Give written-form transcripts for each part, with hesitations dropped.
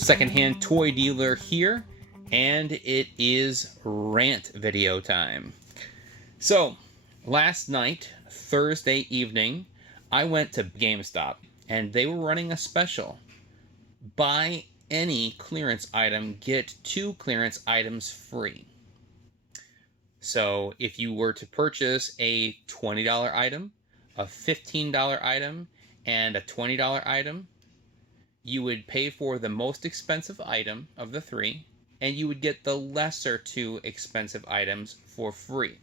Secondhand toy dealer here, and it is rant video time. So, last night, Thursday evening, I went to GameStop and they were running a special. Buy any clearance item, get 2 clearance items free. So, if you were to purchase a $20 item, a $15 item, and a $20 item, you would pay for the most expensive item of the 3, and you would get the lesser 2 expensive items for free.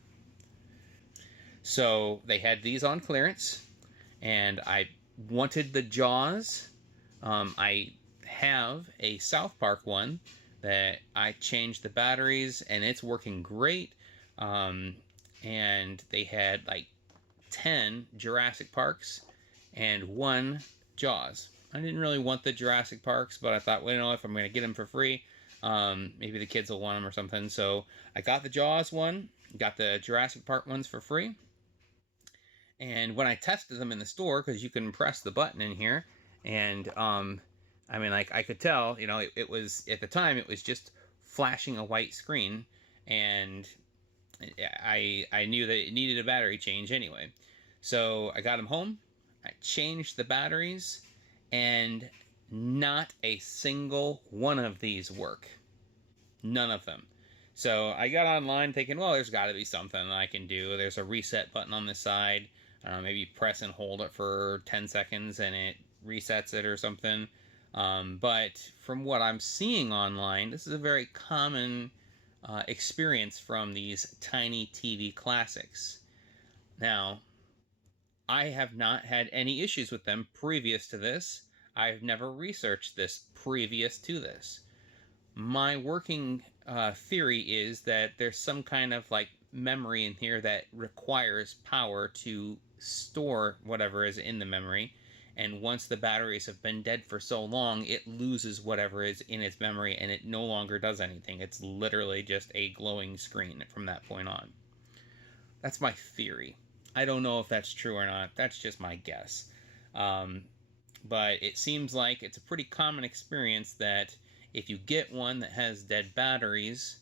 So they had these on clearance, and I wanted the Jaws. I have a South Park one that I changed the batteries, and it's working great. And they had like 10 Jurassic Parks and 1 Jaws. I didn't really want the Jurassic Parks, but I thought, well, you know, if I'm going to get them for free, maybe the kids will want them or something. So I got the Jaws one, got the Jurassic Park ones for free. And when I tested them in the store, because you can press the button in here, and I mean, like I could tell, you know, it was at the time it was just flashing a white screen, and I knew that it needed a battery change anyway. So I got them home, I changed the batteries, and not a single one of these work. None of them. So I got online thinking, well, there's got to be something I can do. There's a reset button on the side. Maybe press and hold it for 10 seconds and it resets it or something. But from what I'm seeing online, this is a very common experience from these tiny TV classics. Now, I have not had any issues with them previous to this. I've never researched this previous to this. My working theory is that there's some kind of like memory in here that requires power to store whatever is in the memory, and once the batteries have been dead for so long, it loses whatever is in its memory and it no longer does anything. It's literally just a glowing screen from that point on. That's my theory. I don't know if that's true or not. That's just my guess. But it seems like it's a pretty common experience that if you get one that has dead batteries,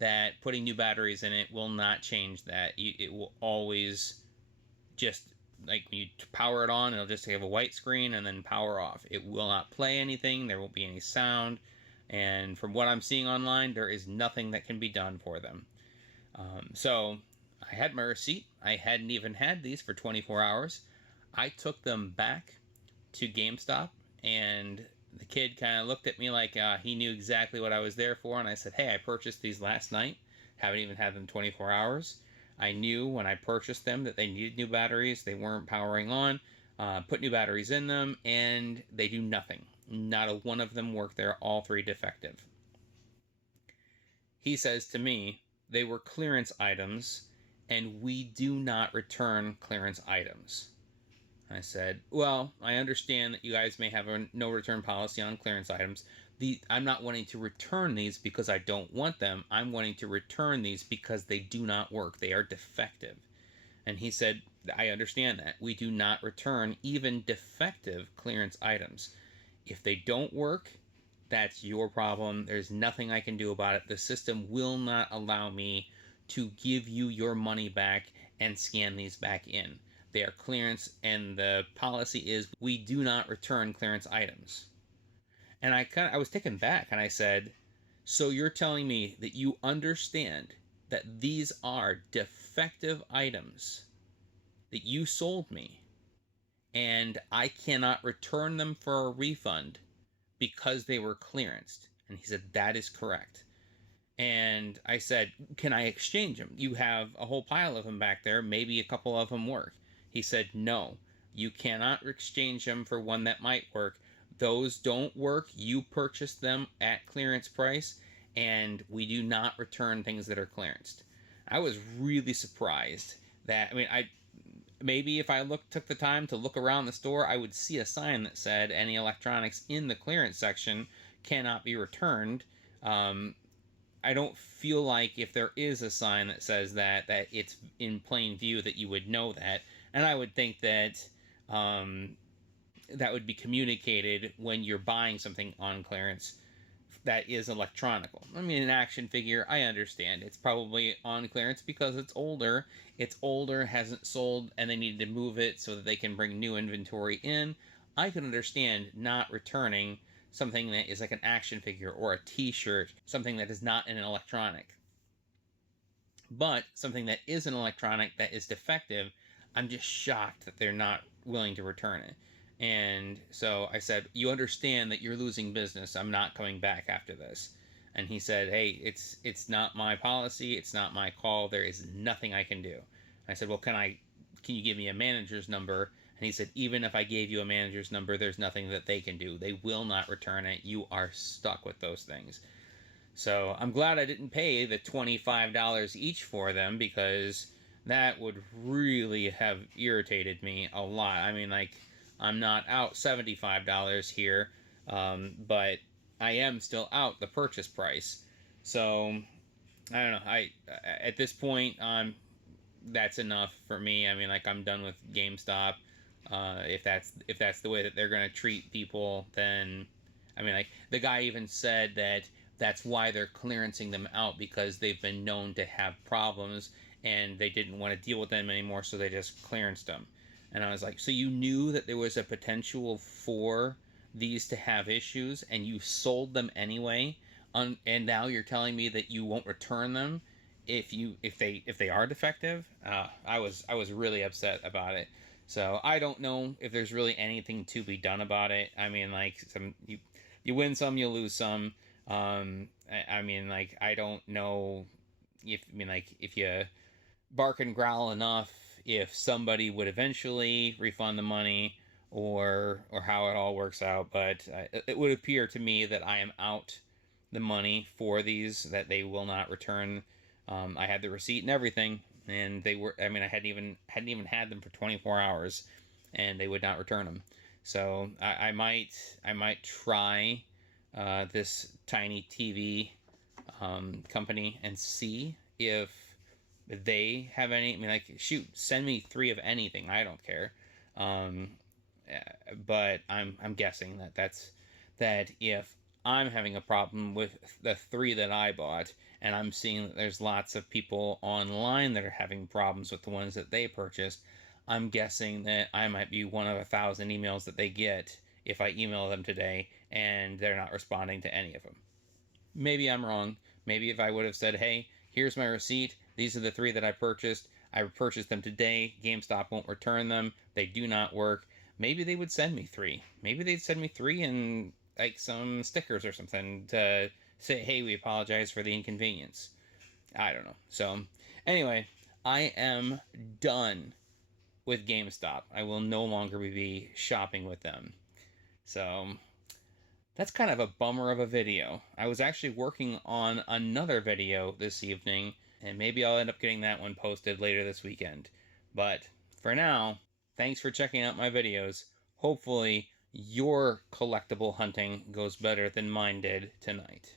that putting new batteries in it will not change that. It will always just, like when you power it on, it'll just have a white screen and then power off. It will not play anything. There won't be any sound. And from what I'm seeing online, there is nothing that can be done for them. So I had my receipt. I hadn't even had these for 24 hours. I took them back to GameStop, and the kid kind of looked at me like he knew exactly what I was there for. And I said, hey, I purchased these last night. Haven't even had them 24 hours. I knew when I purchased them that they needed new batteries. They weren't powering on. Put new batteries in them, and they do nothing. Not a one of them work. They're all 3 defective. He says to me, they were clearance items, and we do not return clearance items. I said, well, I understand that you guys may have a no return policy on clearance items. I'm not wanting to return these because I don't want them. I'm wanting to return these because they do not work. They are defective. And he said, I understand that. We do not return even defective clearance items. If they don't work, that's your problem. There's nothing I can do about it. The system will not allow me to give you your money back and scan these back in. They are clearance, and the policy is we do not return clearance items. And I was taken back, and I said, so you're telling me that you understand that these are defective items that you sold me, and I cannot return them for a refund because they were clearanced? And he said, that is correct. And I said, can I exchange them? You have a whole pile of them back there. Maybe a couple of them work. He said, no, you cannot exchange them for one that might work. Those don't work. You purchased them at clearance price, and we do not return things that are clearanced. I was really surprised that, I mean, maybe if I took the time to look around the store, I would see a sign that said any electronics in the clearance section cannot be returned. I don't feel like if there is a sign that says that it's in plain view that you would know that. And I would think that that would be communicated when you're buying something on clearance. that is electronical. I mean, an action figure, I understand. It's probably on clearance because it's older. It's older, hasn't sold, and they need to move it so that they can bring new inventory in. I can understand not returning something that is like an action figure or a t-shirt, something that is not an electronic. But something that is an electronic that is defective, I'm just shocked that they're not willing to return it. And so I said, "You understand that you're losing business. I'm not coming back after this." And he said, "Hey, it's not my policy. It's not my call. There is nothing I can do." And I said, "Well, can you give me a manager's number?" And he said, "Even if I gave you a manager's number, there's nothing that they can do. They will not return it. You are stuck with those things." So I'm glad I didn't pay the $25 each for them, because that would really have irritated me a lot. I mean, like, I'm not out $75 here, but I am still out the purchase price. So I don't know. I At this point, that's enough for me. I mean, like, I'm done with GameStop. If that's the way that they're gonna treat people, then I mean, like, the guy even said that that's why they're clearancing them out, because they've been known to have problems and they didn't want to deal with them anymore, so they just clearanced them. And I was like, so you knew that there was a potential for these to have issues and you sold them anyway, and now you're telling me that you won't return them if they are defective? I was really upset about it. So I don't know if there's really anything to be done about it. I mean, like, you win some, you lose some. I mean, like, I don't know if you bark and growl enough, if somebody would eventually refund the money, or how it all works out. But it would appear to me that I am out the money for these, that they will not return. I had the receipt and everything, and they were. I mean, I hadn't even had them for 24 hours, and they would not return them. So I might try this Tiny TV company and see if they have any. I mean, like, shoot, send me 3 of anything. I don't care. Um, but I'm guessing that if I'm having a problem with the 3 that I bought, and I'm seeing that there's lots of people online that are having problems with the ones that they purchased, I'm guessing that I might be one of 1,000 emails that they get if I email them today and they're not responding to any of them. Maybe I'm wrong. Maybe if I would have said, "Hey, here's my receipt. These are the 3 that I purchased. I purchased them today. GameStop won't return them. They do not work." Maybe they would send me 3. Maybe they'd send me 3 and, like, some stickers or something to say, "Hey, we apologize for the inconvenience." I don't know. So anyway, I am done with GameStop. I will no longer be shopping with them. So that's kind of a bummer of a video. I was actually working on another video this evening, and maybe I'll end up getting that one posted later this weekend. But for now, thanks for checking out my videos. Hopefully, your collectible hunting goes better than mine did tonight.